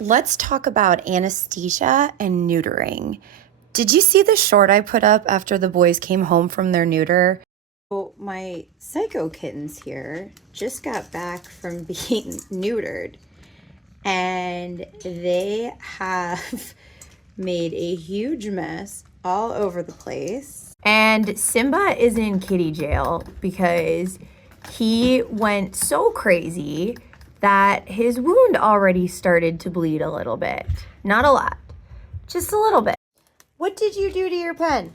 Let's talk about anesthesia and neutering. Did you see the short I put up after the boys came home from their neuter? So my psycho kittens here just got back from being neutered, and they have made a huge mess all over the place. And Simba is in kitty jail because he went so crazy that his wound already started to bleed a little bit. Not a lot, just a little bit. What did you do to your pen?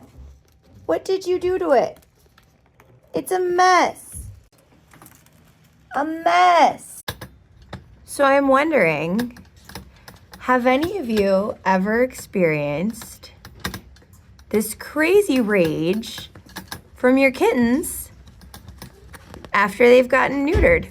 What did you do to it? It's a mess. A mess. So I'm wondering, have any of you ever experienced this crazy rage from your kittens after they've gotten neutered?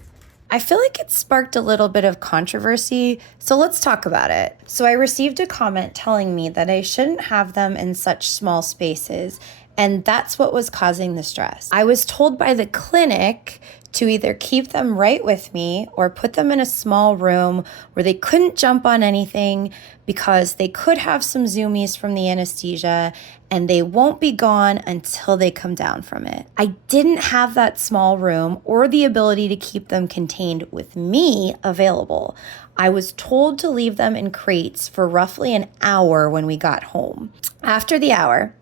I feel like it sparked a little bit of controversy, so let's talk about it. So I received a comment telling me that I shouldn't have them in such small spaces, and that's what was causing the stress. I was told by the clinic to either keep them right with me or put them in a small room where they couldn't jump on anything because they could have some zoomies from the anesthesia and they won't be gone until they come down from it. I didn't have that small room or the ability to keep them contained with me available. I was told to leave them in crates for roughly an hour when we got home. After the hour,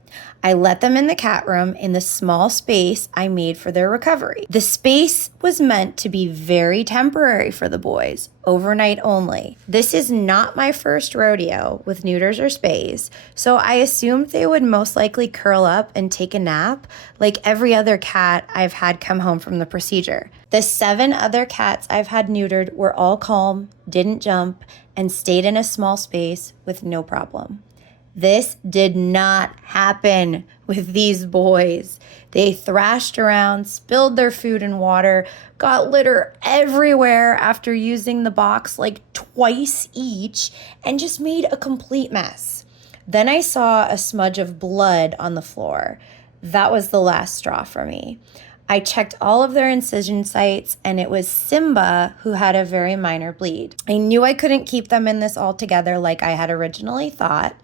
I let them in the cat room in the small space I made for their recovery. The space was meant to be very temporary for the boys, overnight only. This is not my first rodeo with neuters or spays, so I assumed they would most likely curl up and take a nap like every other cat I've had come home from the procedure. The 7 other cats I've had neutered were all calm, didn't jump, and stayed in a small space with no problem. This did not happen with these boys. They thrashed around, spilled their food and water, got litter everywhere after using the box like twice each, and just made a complete mess. Then I saw a smudge of blood on the floor. That was the last straw for me. I checked all of their incision sites, and it was Simba who had a very minor bleed. I knew I couldn't keep them in this all together like I had originally thought.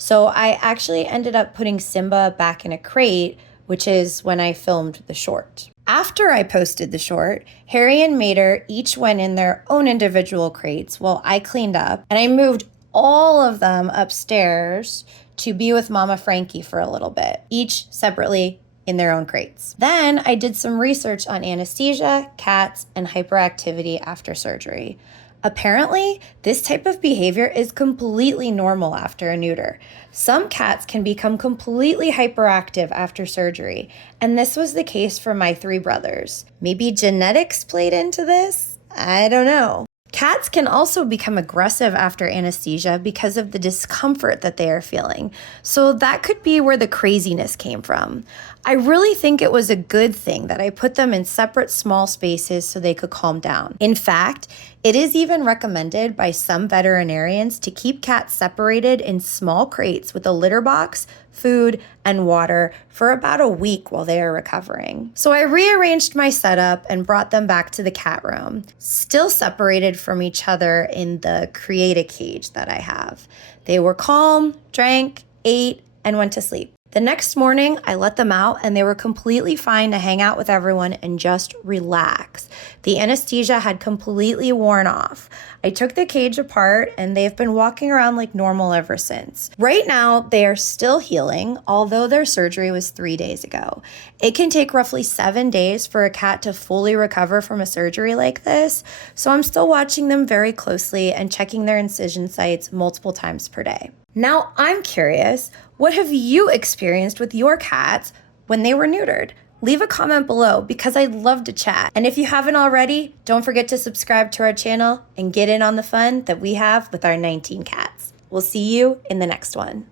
So I actually ended up putting Simba back in a crate, which is when I filmed the short. After I posted the short, Harry and Mater each went in their own individual crates while I cleaned up, and I moved all of them upstairs to be with Mama Frankie for a little bit, each separately in their own crates. Then I did some research on anesthesia, cats, and hyperactivity after surgery. Apparently, this type of behavior is completely normal after a neuter. Some cats can become completely hyperactive after surgery, and this was the case for my 3 brothers. Maybe genetics played into this? I don't know. Cats can also become aggressive after anesthesia because of the discomfort that they are feeling. So that could be where the craziness came from. I really think it was a good thing that I put them in separate small spaces so they could calm down. In fact, it is even recommended by some veterinarians to keep cats separated in small crates with a litter box, food, and water for about a week while they are recovering. So I rearranged my setup and brought them back to the cat room, still separated from each other in the create-a-cage that I have. They were calm, drank, ate, and went to sleep. The next morning, I let them out and they were completely fine to hang out with everyone and just relax. The anesthesia had completely worn off. I took the cage apart and they've been walking around like normal ever since. Right now, they are still healing, although their surgery was 3 days ago. It can take roughly 7 days for a cat to fully recover from a surgery like this, so I'm still watching them very closely and checking their incision sites multiple times per day. Now, I'm curious, what have you experienced with your cats when they were neutered? Leave a comment below because I'd love to chat. And if you haven't already, don't forget to subscribe to our channel and get in on the fun that we have with our 19 cats. We'll see you in the next one.